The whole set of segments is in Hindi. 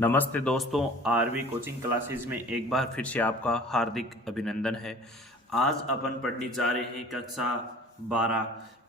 नमस्ते दोस्तों, आरवी कोचिंग क्लासेस में एक बार फिर से आपका हार्दिक अभिनंदन है। आज अपन पढ़ने जा रहे हैं कक्षा 12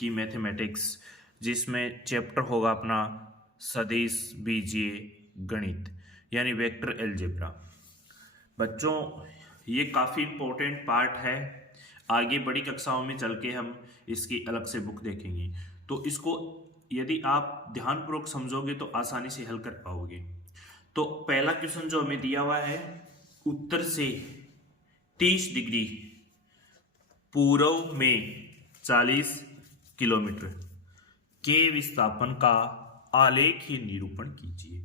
की मैथमेटिक्स, जिसमें चैप्टर होगा अपना सदिश बीजीय गणित यानी वेक्टर अलजेब्रा। बच्चों, ये काफ़ी इम्पोर्टेंट पार्ट है। आगे बड़ी कक्षाओं में चल के हम इसकी अलग से बुक देखेंगे, तो इसको यदि आप ध्यानपूर्वक समझोगे तो आसानी से हल कर पाओगे। तो पहला क्वेश्चन जो हमें दिया हुआ है, उत्तर से 30 डिग्री पूर्व में 40 किलोमीटर के विस्थापन का आलेखीय निरूपण कीजिए।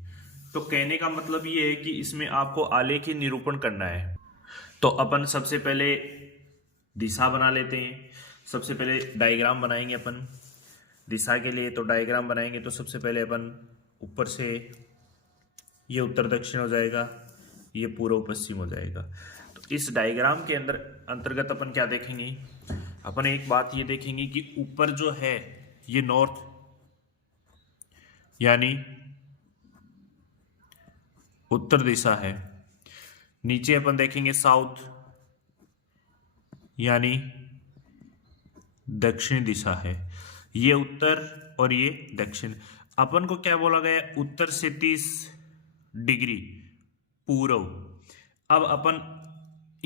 तो कहने का मतलब ये है कि इसमें आपको आलेखीय निरूपण करना है। तो अपन सबसे पहले दिशा बना लेते हैं। सबसे पहले डायग्राम बनाएंगे अपन दिशा के लिए। तो डायग्राम बनाएंगे तो सबसे पहले अपन ऊपर से ये उत्तर दक्षिण हो जाएगा, ये पूर्व पश्चिम हो जाएगा। तो इस डायग्राम के अंतर्गत अपन क्या देखेंगे, अपन एक बात ये देखेंगे कि ऊपर जो है ये नॉर्थ यानी उत्तर दिशा है, नीचे अपन देखेंगे साउथ यानी दक्षिण दिशा है। ये उत्तर और ये दक्षिण। अपन को क्या बोला गया, उत्तर से 30 डिग्री पूर्व। अब अपन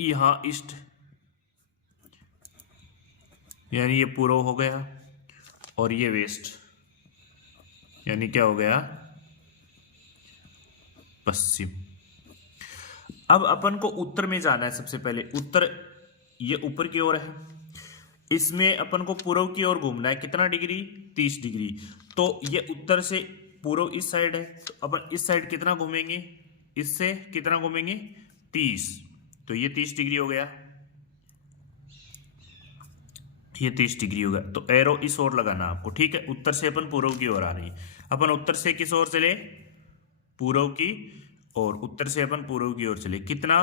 यहां ईस्ट यानी ये पूर्व हो गया, और ये वेस्ट यानी क्या हो गया, पश्चिम। अब अपन को उत्तर में जाना है। सबसे पहले उत्तर ये ऊपर की ओर है, इसमें अपन को पूर्व की ओर घूमना है। कितना डिग्री, 30 डिग्री। तो ये उत्तर से पूर्व इस साइड है, तो अपन इस साइड कितना घूमेंगे, इससे कितना घूमेंगे, 30। तो ये 30 डिग्री हो गया, ये 30 डिग्री हो गया। तो एरो इस ओर लगाना आपको, ठीक है। उत्तर से अपन पूर्व की ओर आ रही है। अपन उत्तर से किस ओर चले, पूर्व की ओर। उत्तर से अपन पूर्व की ओर चले। कितना,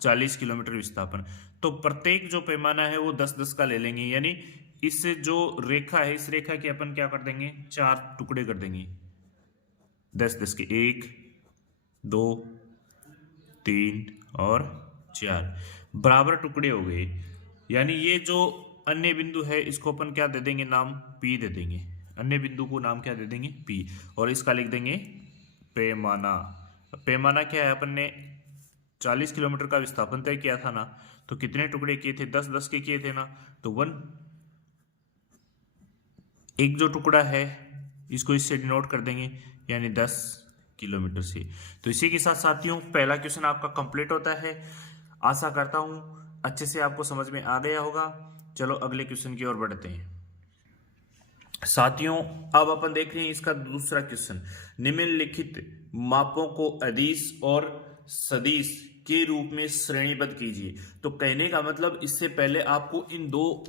40 किलोमीटर विस्थापन। तो प्रत्येक जो पैमाना है वो 10-10 का ले लेंगे, यानी इस जो रेखा है, इस रेखा के अपन क्या कर देंगे, 4 टुकड़े कर देंगे। 10-10 के 1 2 3 और 4 बराबर टुकड़े हो गए। यानी ये जो अन्य बिंदु है इसको अपन क्या दे देंगे, नाम P दे देंगे। अन्य बिंदु को नाम क्या दे देंगे, P। और इसका लिख देंगे पैमाना। पैमाना क्या है, अपन ने 40 किलोमीटर का विस्थापन तय किया था ना, तो कितने टुकड़े किए थे, 10-10 के किए थे ना। तो 1 एक जो टुकड़ा है इसको इससे डिनोट कर देंगे, यानी 10 किलोमीटर से। तो इसी के साथ साथियों पहला क्वेश्चन आपका कंप्लीट होता है। आशा करता हूं अच्छे से आपको समझ में आ गया होगा। चलो अगले क्वेश्चन की ओर बढ़ते हैं साथियों। अब अपन देख रहे हैं इसका दूसरा क्वेश्चन। निम्नलिखित मापों को अदिश और सदिश के रूप में श्रेणीबद्ध कीजिए। तो कहने का मतलब, इससे पहले आपको इन दो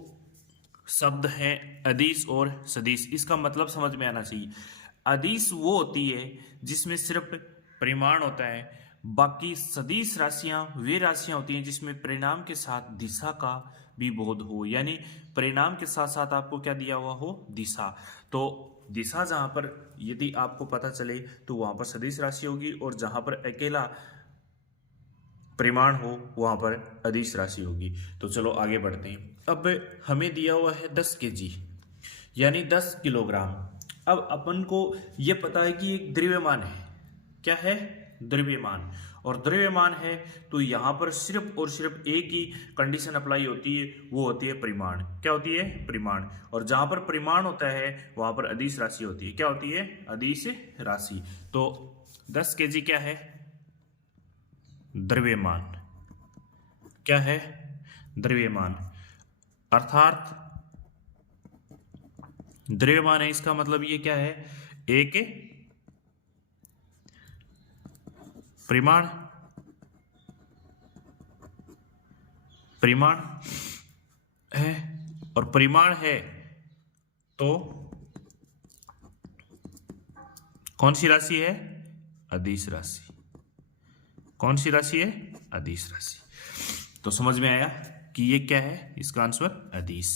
शब्द हैं अदिश और सदिश, इसका मतलब समझ में आना चाहिए। अदिश वो होती है जिसमें सिर्फ परिमाण होता है, बाकी सदिश राशियां वे राशियां होती हैं जिसमें परिणाम के साथ दिशा का भी बोध हो, यानी परिणाम के साथ साथ आपको क्या दिया हुआ हो, दिशा। तो दिशा जहां पर यदि आपको पता चले तो वहां पर सदिश राशि होगी, और जहां पर अकेला परिमाण हो वहां पर अदिश राशि होगी। तो चलो आगे बढ़ते हैं। अब हमें दिया हुआ है 10 kg यानी 10 किलोग्राम। अब अपन को यह पता है कि एक द्रव्यमान है। क्या है, द्रव्यमान। और द्रव्यमान है तो यहां पर सिर्फ और सिर्फ एक ही कंडीशन अप्लाई होती है, वो होती है परिमाण। क्या होती है, परिमाण। और जहां पर परिमाण होता है वहां पर अदिश राशि होती है। क्या होती है, अदिश राशि। तो 10 kg क्या है, द्रव्यमान। क्या है, द्रव्यमान। अर्थात द्रव्यमान है, इसका मतलब ये क्या है, एक परिमाण परिमाण है। और परिमाण है तो कौन सी राशि है, अदिश राशि। कौन सी राशि है, अदिश राशि। तो समझ में आया कि ये क्या है, इसका आंसर अदिश।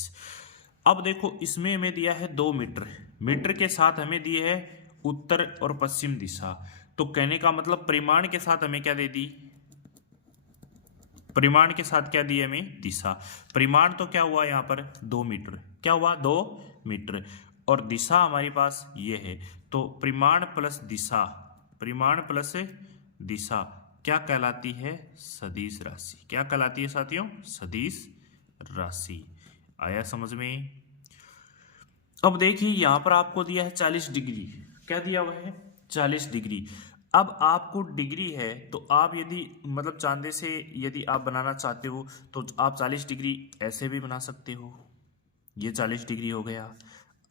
अब देखो इसमें हमें दिया है 2 मीटर। मीटर के साथ हमें दिए है उत्तर और पश्चिम दिशा। तो कहने का मतलब परिमाण के साथ हमें क्या दे दी, परिमाण के साथ क्या दी हमें, दिशा। परिमाण तो क्या हुआ यहाँ पर 2 मीटर, क्या हुआ 2 मीटर, और दिशा हमारे पास ये है। तो परिमाण प्लस दिशा, परिमाण प्लस दिशा क्या कहलाती है, सदिश राशि। क्या कहलाती है साथियों, सदिश राशि। आया समझ में। अब देखिए यहां पर आपको दिया है 40 डिग्री, क्या दिया हुआ है 40 डिग्री। अब आपको डिग्री है तो आप यदि मतलब चांदे से यदि आप बनाना चाहते हो तो आप 40 डिग्री ऐसे भी बना सकते हो, ये 40 डिग्री हो गया।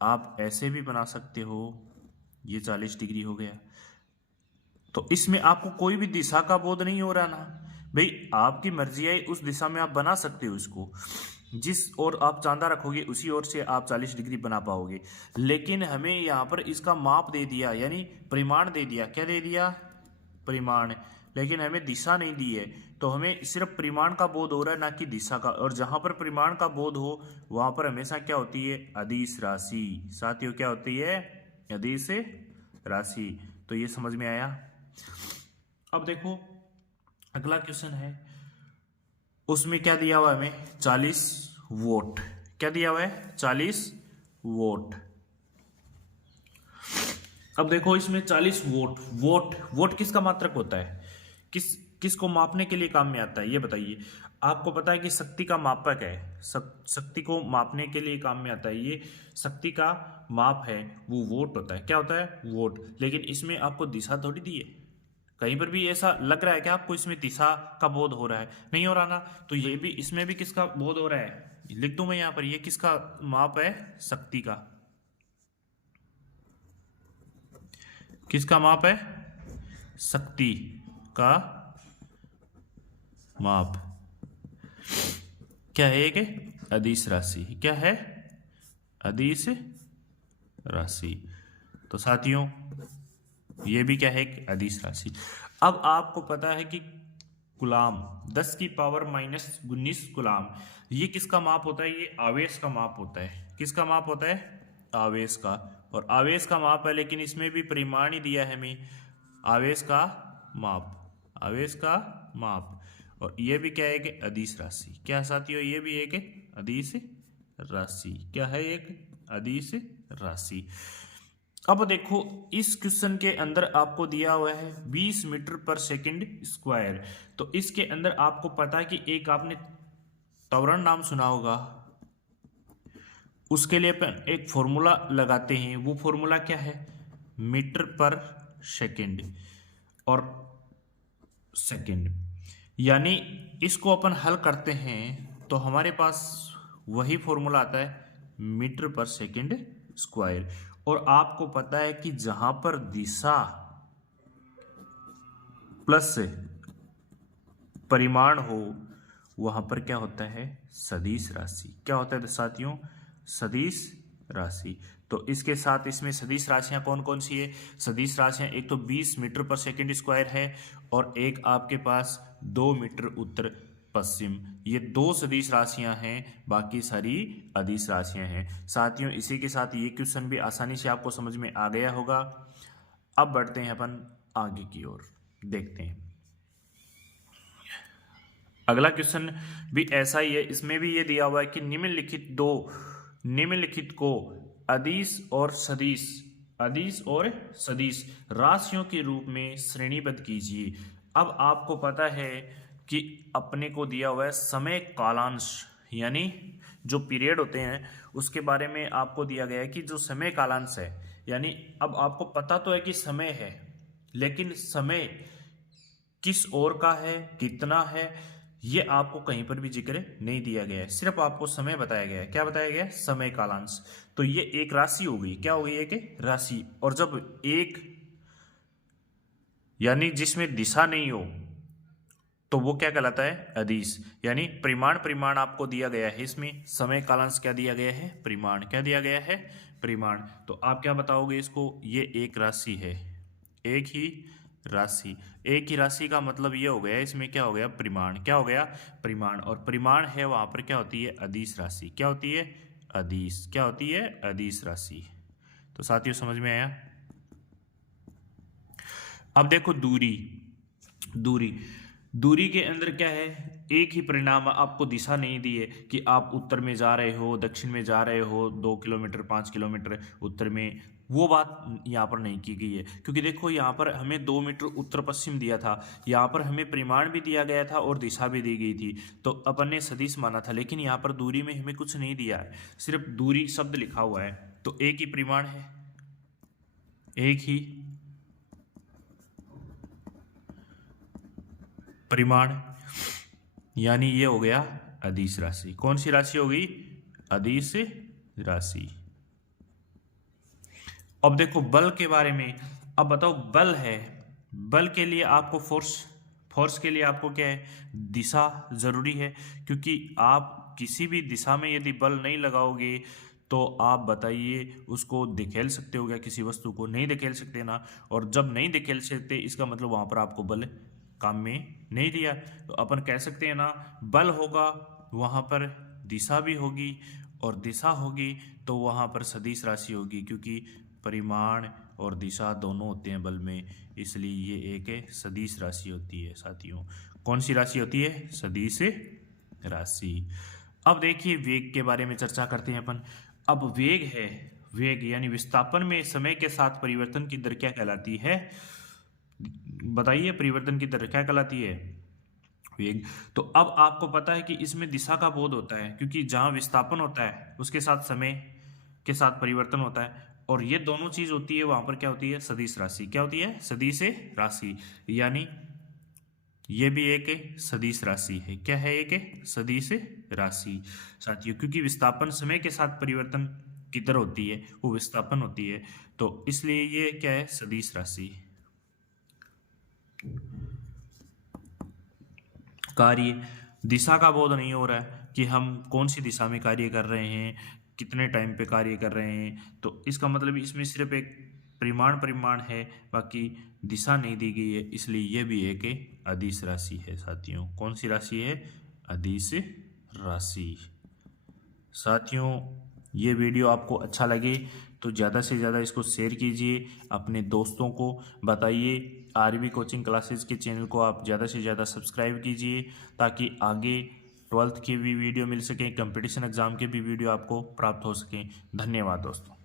आप ऐसे भी बना सकते हो, ये 40 डिग्री हो गया। तो इसमें आपको कोई भी दिशा का बोध नहीं हो रहा ना भाई, आपकी मर्जी है, उस दिशा में आप बना सकते हो इसको, जिस ओर आप चांदा रखोगे उसी ओर से आप 40 डिग्री बना पाओगे। लेकिन हमें यहाँ पर इसका माप दे दिया, यानी परिमाण दे दिया। क्या दे दिया, परिमाण, लेकिन हमें दिशा नहीं दी है। तो हमें सिर्फ परिमाण का बोध हो रहा है, ना कि दिशा का। और जहां पर परिमाण का बोध हो वहां पर हमेशा क्या होती है, अदिश राशि। साथियों क्या होती है, अदिश राशि। तो ये समझ में आया। अब देखो अगला क्वेश्चन है, उसमें क्या दिया हुआ है हमें, 40 वोट। क्या दिया हुआ है, 40 वोट। अब देखो इसमें 40 वोट, वोट किसका मात्रक होता है, किसको मापने के लिए काम में आता है, ये बताइए। आपको पता है कि शक्ति का मापक है, शक्ति को मापने के लिए काम में आता है। ये शक्ति का माप है, वो वोट होता है। क्या होता है, वोट। लेकिन इसमें आपको दिशा थोड़ी दी है। कहीं पर भी ऐसा लग रहा है कि आपको इसमें दिशा का बोध हो रहा है, नहीं हो रहा ना। तो ये भी, इसमें भी किसका बोध हो रहा है, लिख दूं मैं यहां पर, ये किसका माप है, शक्ति का। किसका माप है, शक्ति का माप। क्या है, एक अदिश राशि। क्या है, अदिश राशि। तो साथियों ये भी क्या है, एक अदिश राशि। अब आपको पता है कि कूलाम 10 की पावर -19 कूलाम, ये किसका माप होता है, ये आवेश का माप होता है। किसका माप होता है, आवेश का। और आवेश का माप है, लेकिन इसमें भी परिमाण ही दिया है हमें, आवेश का माप, आवेश का माप। और ये भी क्या है कि अदिश राशि। क्या साथियों, ये भी एक अदिश राशि। क्या है, एक अदिश राशि। अब देखो इस क्वेश्चन के अंदर आपको दिया हुआ है 20 मीटर पर सेकंड स्क्वायर। तो इसके अंदर आपको पता है कि एक आपने त्वरण नाम सुना होगा, उसके लिए अपन एक फॉर्मूला लगाते हैं। वो फॉर्मूला क्या है, मीटर पर सेकंड और सेकंड। यानी इसको अपन हल करते हैं तो हमारे पास वही फॉर्मूला आता है, मीटर पर सेकंड स्क्वायर। और आपको पता है कि जहां पर दिशा प्लस परिमाण हो वहां पर क्या होता है, सदिश राशि। क्या होता है साथियों, सदिश राशि। तो इसके साथ इसमें सदिश राशियां कौन कौन सी है, सदिश राशियां एक तो 20 मीटर पर सेकंड स्क्वायर है, और एक आपके पास 2 मीटर उत्तर पश्चिम। ये 2 सदिश राशियां हैं, बाकी सारी अदिश राशियां हैं। साथियों इसी के साथ ये क्वेश्चन भी आसानी से आपको समझ में आ गया होगा। अब बढ़ते हैं अपन आगे की ओर, देखते हैं। अगला क्वेश्चन भी ऐसा ही है, इसमें भी ये दिया हुआ है कि निम्नलिखित को अदिश और सदिश राशियों के रूप में श्रेणीबद्ध कीजिए। अब आपको पता है कि अपने को दिया हुआ है समय कालांश, यानी जो पीरियड होते हैं उसके बारे में आपको दिया गया है कि जो समय कालांश है, यानी अब आपको पता तो है कि समय है, लेकिन समय किस ओर का है, कितना है, ये आपको कहीं पर भी जिक्र नहीं दिया गया है। सिर्फ आपको समय बताया गया है। क्या बताया गया है, समय कालांश। तो ये एक राशि हो गई। क्या हो गई, एक राशि। और जब एक यानी जिसमें दिशा नहीं हो तो वो क्या कहलाता है, अदिश। यानी परिमाण आपको दिया गया है, इसमें समय कालांश क्या दिया गया है, परिमाण। क्या दिया गया है, परिमाण। तो आप क्या बताओगे इसको, ये एक राशि है, एक ही राशि। एक ही राशि का मतलब ये हो गया, इसमें क्या हो गया, परिमाण। क्या हो गया, परिमाण। और परिमाण है वहां पर क्या होती है, अदिश राशि। क्या होती है, अदिश। क्या होती है, अदिश राशि। तो साथियों समझ में आया। अब देखो दूरी, दूरी के अंदर क्या है, एक ही परिणाम, आपको दिशा नहीं दी है कि आप उत्तर में जा रहे हो, दक्षिण में जा रहे हो, 2 किलोमीटर 5 किलोमीटर उत्तर में, वो बात यहाँ पर नहीं की गई है। क्योंकि देखो यहाँ पर हमें 2 मीटर उत्तर पश्चिम दिया था, यहाँ पर हमें परिमाण भी दिया गया था और दिशा भी दी गई थी, तो अपन ने सदिश माना था। लेकिन यहाँ पर दूरी में हमें कुछ नहीं दिया है, सिर्फ दूरी शब्द लिखा हुआ है, तो एक ही परिमाण है, एक ही परिमाण, यानी ये हो गया अदिश राशि। कौन सी राशि हो गई, अदिश राशि। अब देखो बल के बारे में, अब बताओ बल है, बल के लिए आपको फोर्स के लिए आपको क्या है, दिशा जरूरी है। क्योंकि आप किसी भी दिशा में यदि बल नहीं लगाओगे तो आप बताइए उसको धकेल सकते हो क्या, किसी वस्तु को नहीं धकेल सकते ना। और जब नहीं धकेल सकते इसका मतलब वहां पर आपको बल काम में नहीं दिया। तो अपन कह सकते हैं ना, बल होगा वहां पर दिशा भी होगी, और दिशा होगी तो वहां पर सदिश राशि होगी, क्योंकि परिमाण और दिशा दोनों होते हैं बल में, इसलिए ये एक सदिश राशि होती है साथियों। कौन सी राशि होती है, सदिश राशि। अब देखिए वेग के बारे में चर्चा करते हैं अपन। अब वेग है, वेग यानी विस्थापन में समय के साथ परिवर्तन की दर क्या कहलाती है, बताइए परिवर्तन की दर क्या कहलाती है, वेग। तो अब आपको पता है कि इसमें दिशा का बोध होता है, क्योंकि जहां विस्थापन होता है उसके साथ समय के साथ परिवर्तन होता है, और ये दोनों चीज होती है वहां पर क्या होती है, सदिश राशि। क्या होती है, सदिश राशि, यानी ये भी एक सदिश राशि है। क्या है, एक सदिश राशि साथियों, क्योंकि विस्थापन समय के साथ परिवर्तन की दर होती है, वो विस्थापन होती है, तो इसलिए ये क्या है, सदिश राशि। कार्य, दिशा का बोध नहीं हो रहा है कि हम कौन सी दिशा में कार्य कर रहे हैं, कितने टाइम पे कार्य कर रहे हैं, तो इसका मतलब इसमें सिर्फ एक परिमाण है, बाकी दिशा नहीं दी गई है, इसलिए यह भी एक अदिश राशि है साथियों। कौन सी राशि है, अदिश राशि। साथियों ये वीडियो आपको अच्छा लगे तो ज़्यादा से ज़्यादा इसको शेयर कीजिए, अपने दोस्तों को बताइए। आरबी कोचिंग क्लासेस के चैनल को आप ज़्यादा से ज़्यादा सब्सक्राइब कीजिए, ताकि आगे 12th की भी वीडियो मिल सके, कंपटीशन एग्जाम के भी वीडियो आपको प्राप्त हो सकें। धन्यवाद दोस्तों।